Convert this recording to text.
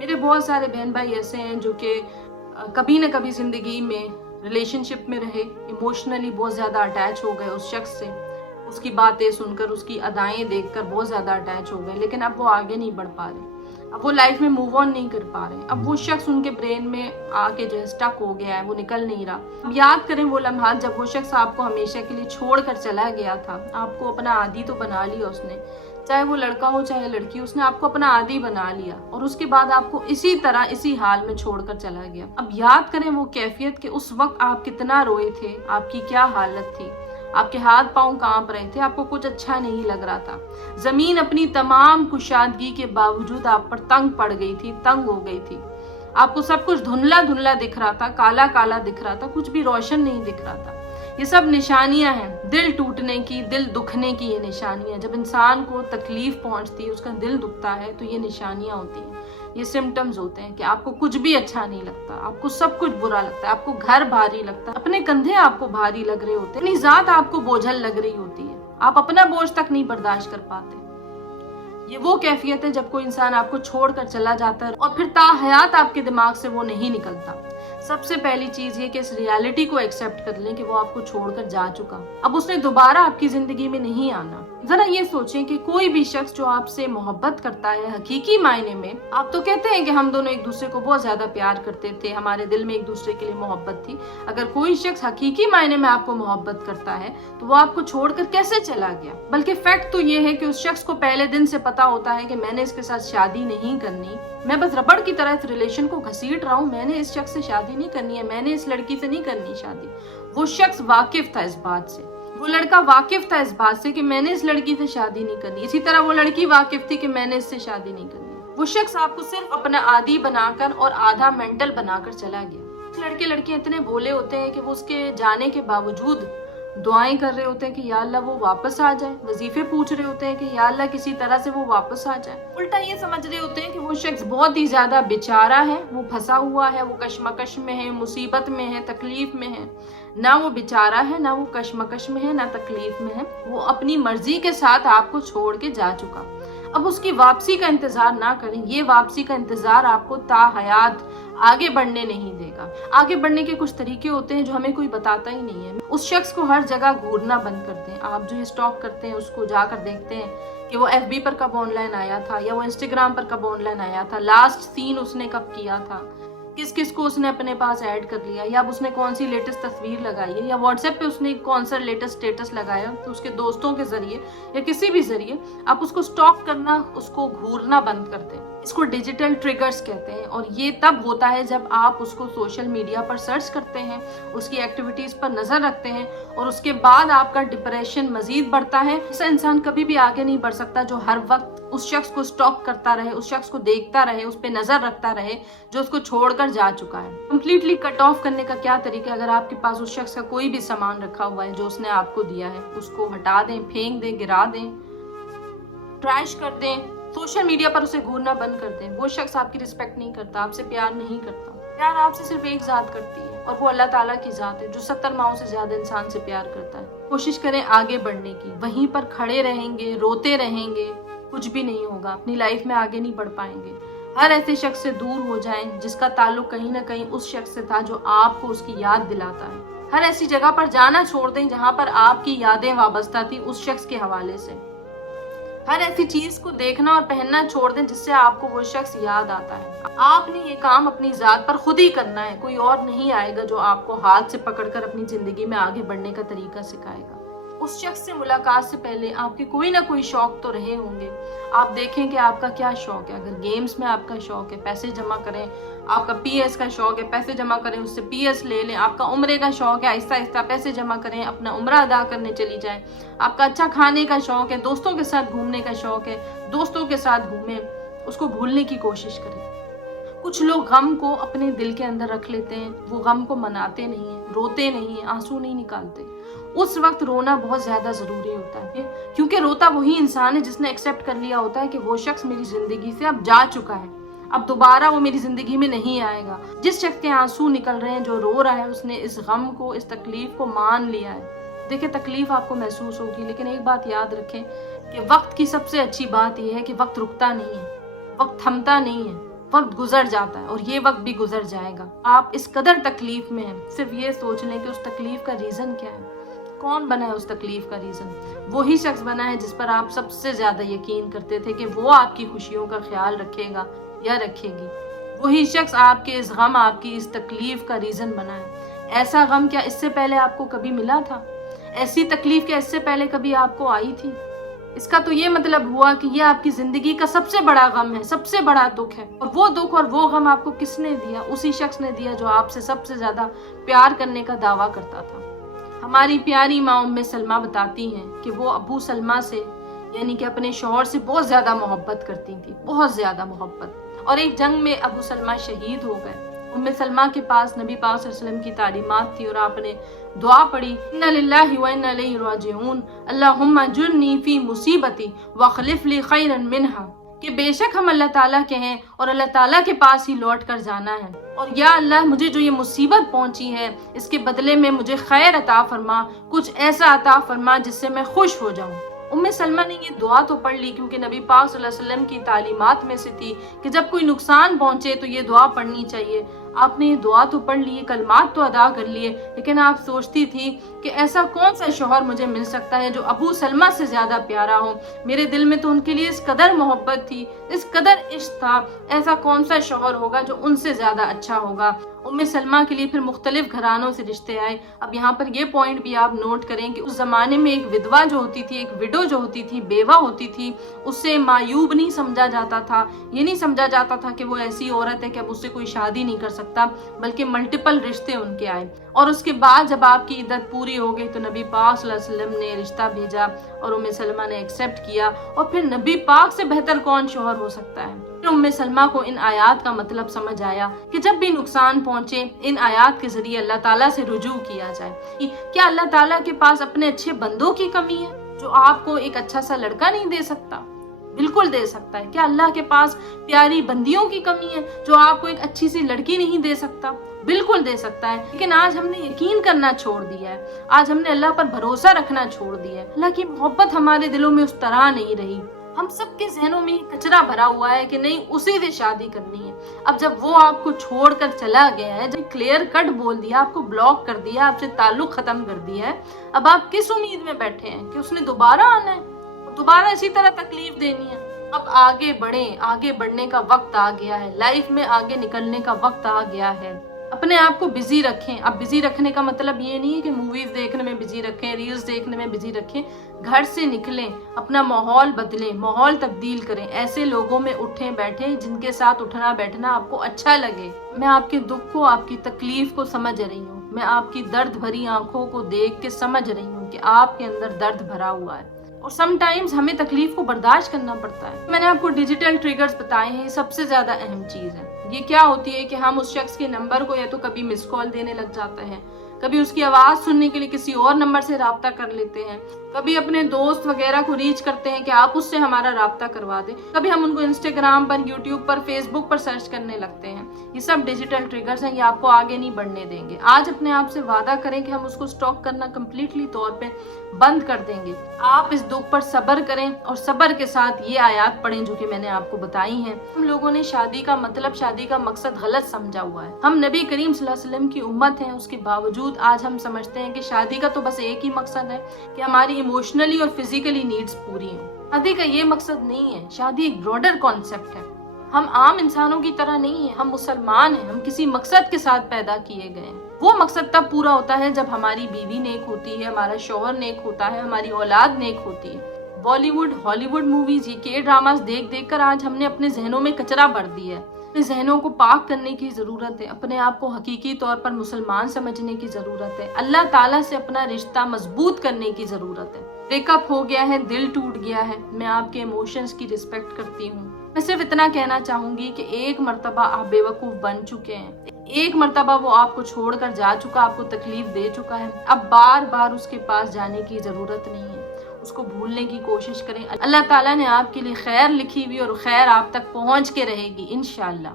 मेरे बहुत सारे बहन भाई ऐसे हैं जो कि कभी ना कभी ज़िंदगी में रिलेशनशिप में रहे, इमोशनली बहुत ज़्यादा अटैच हो गए उस शख्स से, उसकी बातें सुनकर, उसकी अदाएं देखकर बहुत ज़्यादा अटैच हो गए, लेकिन अब वो आगे नहीं बढ़ पा रहे, अब वो लाइफ में मूव ऑन नहीं कर पा रहे, अब वो शख्स उनके ब्रेन में आके जो है स्टक हो गया है, वो निकल नहीं रहा। अब याद करें वो लम्हात जब वो शख्स आपको हमेशा के लिए छोड़ कर चला गया था, आपको अपना आदी तो बना लिया उसने, चाहे वो लड़का हो चाहे लड़की, उसने आपको अपना आदी बना लिया और उसके बाद आपको इसी तरह इसी हाल में छोड़कर चला गया। अब याद करें वो कैफियत कि उस वक्त आप कितना रोए थे, आपकी क्या हालत थी, आपके हाथ पांव कांप रहे थे, आपको कुछ अच्छा नहीं लग रहा था, जमीन अपनी तमाम कुशादगी के बावजूद आप पर तंग पड़ गई थी, तंग हो गई थी, आपको सब कुछ धुंधला धुंधला दिख रहा था, काला काला दिख रहा था, कुछ भी रोशन नहीं दिख रहा था। ये सब निशानियां हैं दिल टूटने की, दिल दुखने की। ये निशानियां, जब इंसान को तकलीफ पहुंचती है, उसका दिल दुखता है, तो ये निशानियां होती हैं, ये सिम्टम्स होते हैं कि आपको कुछ भी अच्छा नहीं लगता, आपको सब कुछ बुरा लगता है, आपको घर भारी लगता है, अपने कंधे आपको भारी लग रहे होते हैं, अपनी जात आपको बोझल लग रही होती है, आप अपना बोझ तक नहीं बर्दाश्त कर पाते। ये वो कैफियत है जब कोई इंसान आपको छोड़कर चला जाता है और फिर ताहयात आपके दिमाग से वो नहीं निकलता। सबसे पहली चीज ये कि इस रियलिटी को एक्सेप्ट कर लें कि वो आपको छोड़कर जा चुका, अब उसने दोबारा आपकी जिंदगी में नहीं आना। जरा ये सोचें कि कोई भी शख्स जो आपसे मोहब्बत करता है हकीकी मायने में, आप तो कहते हैं कि हम दोनों एक दूसरे को बहुत ज्यादा प्यार करते थे, हमारे दिल में एक दूसरे के लिए मोहब्बत थी, अगर कोई शख्स हकीकी मायने में आपको मोहब्बत करता है तो वो आपको छोड़कर कैसे चला गया? बल्कि फैक्ट तो ये है कि उस शख्स को पहले दिन से पता होता है कि मैंने इसके साथ शादी नहीं करनी, मैं बस रबड़ की तरह इस रिलेशन को घसीट रहा हूँ, मैंने इस शख्स से शादी नहीं करनी है, मैंने इस लड़की से नहीं करनी शादी। वो शख्स वाकिफ था इस बात से, वो लड़का वाकिफ था इस बात से कि मैंने इस लड़की से शादी नहीं करनी, इसी तरह वो लड़की वाकिफ थी कि मैंने इससे शादी नहीं करनी। वो शख्स आपको सिर्फ अपना आदी बनाकर और आधा मेंटल बनाकर चला गया। लड़के लड़कियां इतने भोले होते हैं कि वो उसके जाने के बावजूद दुआएं कर रहे होते हैं कि या अल्लाह वो वापस आ जाए, वजीफे पूछ रहे होते हैं कि या अल्लाह किसी तरह से वो वापस आ जाए। उल्टा ये समझ रहे होते हैं कि वो शख्स बहुत ही ज्यादा बेचारा है, वो फंसा हुआ है, वो कशमकश में है, मुसीबत में है, तकलीफ में है। ना वो बेचारा है, ना वो कशमकश में है, ना तकलीफ में है, वो अपनी मर्जी के साथ आपको छोड़ के जा चुका। अब उसकी वापसी का इंतजार ना करें, ये वापसी का इंतजार आपको ताहयात आगे बढ़ने नहीं देगा। आगे बढ़ने के कुछ तरीके होते हैं जो हमें कोई बताता ही नहीं है। उस शख्स को हर जगह घूरना बंद कर दें। आप जो स्टॉक करते हैं उसको जाकर देखते हैं कि वो FB पर कब ऑनलाइन आया था, या वो Instagram पर कब ऑनलाइन आया था, लास्ट सीन उसने कब किया था, किस किस को उसने अपने पास ऐड कर लिया, या उसने कौन सी लेटेस्ट तस्वीर लगाई है, या व्हाट्सएप पे उसने कौन सा लेटेस्ट स्टेटस लगाया, तो उसके दोस्तों के जरिए या किसी भी जरिए आप उसको स्टॉक करना, उसको घूरना बंद कर दें। इसको डिजिटल ट्रिगर्स कहते हैं, और ये तब होता है जब आप उसको सोशल मीडिया पर सर्च करते हैं, उसकी एक्टिविटीज पर नजर रखते हैं, और उसके बाद आपका डिप्रेशन मजीद बढ़ता है। ऐसा इंसान कभी भी आगे नहीं बढ़ सकता जो हर वक्त उस शख्स को स्टॉक करता रहे, उस शख्स को देखता रहे, उस पर नजर रखता रहे जो उसको छोड़कर जा चुका है। कंप्लीटली कट ऑफ करने का क्या तरीका? अगर आपके पास उस शख्स का कोई भी सामान रखा हुआ है जो उसने आपको दिया है, उसको हटा दें, फेंक दें, गिरा दें, ट्रैश कर दें, सोशल मीडिया पर उसे घूरना बंद कर दें। वो शख्स आपकी रिस्पेक्ट नहीं करता, आपसे प्यार नहीं करता। प्यार आपसे सिर्फ एक जात करती है, और वो अल्लाह ताला की जात है जो 70 माओं से ज्यादा इंसान से प्यार करता है। कोशिश करें आगे बढ़ने की, वहीं पर खड़े रहेंगे, रोते रहेंगे, कुछ भी नहीं होगा, अपनी लाइफ में आगे नहीं बढ़ पाएंगे। हर ऐसे शख्स से दूर हो जाएं जिसका ताल्लुक कहीं ना कहीं उस शख्स से था जो आपको उसकी याद दिलाता है। हर ऐसी जगह पर जाना छोड़ दें जहां पर आपकी यादें वाबस्ता थी उस शख्स के हवाले से। हर ऐसी चीज को देखना और पहनना छोड़ दें जिससे आपको वो शख्स याद आता है। आपने ये काम अपनी जात पर खुद ही करना है, कोई और नहीं आएगा जो आपको हाथ से पकड़कर अपनी जिंदगी में आगे बढ़ने का तरीका सिखाएगा। उस शख्स से मुलाकात से पहले आपके कोई ना कोई शौक तो रहे होंगे। आप देखें कि आपका क्या शौक है। अगर गेम्स में आपका शौक है, पैसे जमा करें। आपका PS का शौक है, पैसे जमा करें, उससे PS ले लें। आपका उम्रे का शौक है, आहिस्ता आहिस्ता पैसे जमा करें, अपना उम्रा अदा करने चली जाएं। आपका अच्छा खाने का शौक है, दोस्तों के साथ घूमने का शौक है, दोस्तों के साथ घूमें, उसको भूलने की कोशिश करें। कुछ लोग गम को अपने दिल के अंदर रख लेते हैं, वो गम को मनाते नहीं हैं, रोते नहीं हैं, आंसू नहीं निकालते। उस वक्त रोना बहुत ज्यादा जरूरी होता है, क्योंकि रोता वही इंसान है जिसने एक्सेप्ट कर लिया होता है कि वो शख्स मेरी जिंदगी से अब जा चुका है, अब दोबारा वो मेरी जिंदगी में नहीं आएगा। जिस शख्स के आंसू निकल रहे हैं, जो रो रहा है, उसने इस गम को, इस तकलीफ को मान लिया है। देखिए, तकलीफ आपको महसूस होगी, लेकिन एक बात याद रखें कि वक्त की सबसे अच्छी बात यह है कि वक्त रुकता नहीं है, वक्त थमता नहीं है। وقت گزر جاتا ہے اور یہ وقت بھی گزر جائے گا. آپ اس قدر تکلیف میں ہیں, صرف یہ سوچ لیں کہ اس تکلیف کا ریزن کیا ہے. کون بنا ہے اس تکلیف کا ریزن؟ وہی شخص بنا ہے جس پر آپ سب سے زیادہ یقین کرتے تھے کہ وہ آپ کی خوشیوں کا خیال رکھے گا یا رکھے گی. وہی شخص آپ کے اس غم, آپ کی اس تکلیف کا ریزن بنا ہے. ایسا غم کیا اس سے پہلے آپ کو کبھی ملا تھا؟ ایسی تکلیف کیا اس سے پہلے کبھی آپ کو آئی تھی؟ اس کا تو یہ مطلب ہوا کہ یہ آپ کی زندگی کا سب سے بڑا غم ہے, سب سے بڑا دکھ ہے. اور وہ دکھ اور وہ غم آپ کو کس نے دیا؟ اسی شخص نے دیا جو آپ سے سب سے زیادہ پیار کرنے کا دعویٰ کرتا تھا. ہماری پیاری ماں ام سلمہ بتاتی ہیں کہ وہ ابو سلمہ سے یعنی کہ اپنے شوہر سے بہت زیادہ محبت کرتی تھی, بہت زیادہ محبت. اور ایک جنگ میں ابو سلمہ شہید ہو گئے. ام سلمہ کے پاس نبی پاک صلی اللہ علیہ وسلم کی تعلیمات تھی اور آپ نے دعا پڑھی, انا للہ و انا الیہ راجعون, اللہم اجرنی فی مصیبتی واخلف لی خیرا منہا, کہ بے شک ہم اللہ تعالیٰ کے ہیں اور اللہ تعالیٰ کے پاس ہی لوٹ کر جانا ہے, اور یا اللہ مجھے جو یہ مصیبت پہنچی ہے اس کے بدلے میں مجھے خیر عطا فرما, کچھ ایسا عطا فرما جس سے میں خوش ہو جاؤں. ام سلمہ نے یہ دعا تو پڑھ لی کیونکہ نبی پاک صلی اللہ علیہ وسلم کی تعلیمات میں سے تھی کہ جب کوئی نقصان پہنچے تو یہ دعا پڑھنی چاہیے. آپ نے یہ دعا تو پڑھ لی, کلمات تو ادا کر لیے, لیکن آپ سوچتی تھی کہ ایسا کون سا شوہر مجھے مل سکتا ہے جو ابو سلمہ سے زیادہ پیارا ہو. میرے دل میں تو ان کے لیے اس قدر محبت تھی, اس قدر عشق تھا, ایسا کون سا شوہر ہوگا جو ان سے زیادہ اچھا ہوگا. ام سلمہ کے لیے پھر مختلف گھرانوں سے رشتے آئے. اب یہاں پر یہ پوائنٹ بھی آپ نوٹ کریں کہ اس زمانے میں ایک ودوا جو ہوتی تھی, ایک وڈو جو ہوتی تھی, بیوہ ہوتی تھی, اس سے معیوب نہیں سمجھا جاتا تھا. یہ نہیں سمجھا جاتا تھا کہ وہ ایسی عورت ہے کہ اب اس سے کوئی شادی نہیں کر سکتا, بلکہ ملٹیپل رشتے ان کے آئے. اور اس کے بعد جب آپ کی عدت پوری ہو گئی تو نبی پاک صلی اللہ علیہ وسلم نے رشتہ بھیجا اور ام سلمہ نے ایکسیپٹ کیا. اور پھر نبی پاک سے بہتر کون شوہر ہو سکتا ہے؟ پھر ام سلمہ کو ان آیات کا مطلب سمجھ آیا کہ جب بھی نقصان پہنچے ان آیات کے ذریعے اللہ تعالیٰ سے رجوع کیا جائے. کیا اللہ تعالیٰ کے پاس اپنے اچھے بندوں کی کمی ہے جو آپ کو ایک اچھا سا لڑکا نہیں دے سکتا؟ بالکل دے سکتا ہے. کیا اللہ کے پاس پیاری بندیوں کی کمی ہے جو آپ کو ایک اچھی سی لڑکی نہیں دے سکتا؟ بالکل دے سکتا ہے. لیکن آج ہم نے یقین کرنا چھوڑ دیا ہے, آج ہم نے اللہ پر بھروسہ رکھنا چھوڑ دیا ہے. اللہ کی محبت ہمارے دلوں میں اس طرح نہیں رہی. ہم سب کے ذہنوں میں کچرا بھرا ہوا ہے کہ نہیں اسی سے شادی کرنی ہے. اب جب وہ آپ کو چھوڑ کر چلا گیا ہے, جب کلیئر کٹ بول دیا, آپ کو بلاک کر دیا, آپ سے تعلق ختم کر دیا ہے, اب آپ کس امید میں بیٹھے ہیں کہ اس نے دوبارہ آنا ہے, دوبارہ اسی طرح تکلیف دینی ہے؟ اب آگے بڑھیں, آگے بڑھنے کا وقت آ گیا ہے, لائف میں آگے نکلنے کا وقت آ گیا ہے. اپنے آپ کو بزی رکھیں. اب بزی رکھنے کا مطلب یہ نہیں ہے کہ موویز دیکھنے میں بزی رکھیں, ریلز دیکھنے میں بزی رکھیں. گھر سے نکلیں, اپنا ماحول بدلیں, ماحول تبدیل کریں. ایسے لوگوں میں اٹھیں بیٹھیں جن کے ساتھ اٹھنا بیٹھنا آپ کو اچھا لگے. میں آپ کے دکھ کو, آپ کی تکلیف کو سمجھ رہی ہوں. میں آپ کی درد بھری آنکھوں کو دیکھ کے سمجھ رہی ہوں کہ آپ کے اندر درد بھرا ہوا ہے. اور سم ٹائمز ہمیں تکلیف کو برداشت کرنا پڑتا ہے. میں نے آپ کو ڈیجیٹل ٹریگرز بتائے ہیں, یہ سب سے زیادہ اہم چیز ہے. یہ کیا ہوتی ہے کہ ہم اس شخص کے نمبر کو یا تو کبھی مس کال دینے لگ جاتے ہیں, کبھی اس کی آواز سننے کے لیے کسی اور نمبر سے رابطہ کر لیتے ہیں, کبھی اپنے دوست وغیرہ کو ریچ کرتے ہیں کہ آپ اس سے ہمارا رابطہ کروا دیں, کبھی ہم ان کو انسٹاگرام پر, یوٹیوب پر, فیس بک پر سرچ کرنے لگتے ہیں. یہ سب ڈیجیٹل ٹریگرز ہیں, یہ آپ کو آگے نہیں بڑھنے دیں گے. آج اپنے آپ سے وعدہ کریں کہ ہم اس کو سٹاک کرنا کمپلیٹلی طور پہ بند کر دیں گے. آپ اس دکھ پر صبر کریں اور صبر کے ساتھ یہ آیات پڑھیں جو کہ میں نے آپ کو بتائی ہیں. ہم لوگوں نے شادی کا مطلب, شادی کا مقصد غلط سمجھا ہوا ہے. ہم نبی کریم صلی اللہ علیہ وسلم کی امت ہیں, اس کے باوجود آج ہم سمجھتے ہیں کہ شادی کا تو بس ایک ہی مقصد ہے کہ ہماری ایموشنلی اور فزیکلی نیڈز پوری ہوں. شادی کا یہ مقصد نہیں ہے. شادی ایک براڈر کانسیپٹ ہے. ہم عام انسانوں کی طرح نہیں ہیں, ہم مسلمان ہیں, ہم کسی مقصد کے ساتھ پیدا کیے گئے ہیں. وہ مقصد تب پورا ہوتا ہے جب ہماری بیوی نیک ہوتی ہے, ہمارا شوہر نیک ہوتا ہے, ہماری اولاد نیک ہوتی ہے. بالی ووڈ, ہالی ووڈ موویز, یہ کے ڈراماز دیکھ دیکھ کر آج ہم نے اپنے ذہنوں میں کچرا بھر دیا ہے. اپنے ذہنوں کو پاک کرنے کی ضرورت ہے. اپنے آپ کو حقیقی طور پر مسلمان سمجھنے کی ضرورت ہے. اللہ تعالیٰ سے اپنا رشتہ مضبوط کرنے کی ضرورت ہے. بریک اپ ہو گیا ہے, دل ٹوٹ گیا ہے, میں آپ کے ایموشنز کی رسپیکٹ کرتی ہوں. میں صرف اتنا کہنا چاہوں گی کہ ایک مرتبہ آپ بے وقوف بن چکے ہیں, ایک مرتبہ وہ آپ کو چھوڑ کر جا چکا, آپ کو تکلیف دے چکا ہے. اب بار بار اس کے پاس جانے کی ضرورت نہیں ہے. اس کو بھولنے کی کوشش کریں. اللہ تعالیٰ نے آپ کے لیے خیر لکھی ہوئی اور خیر آپ تک پہنچ کے رہے گی انشاءاللہ.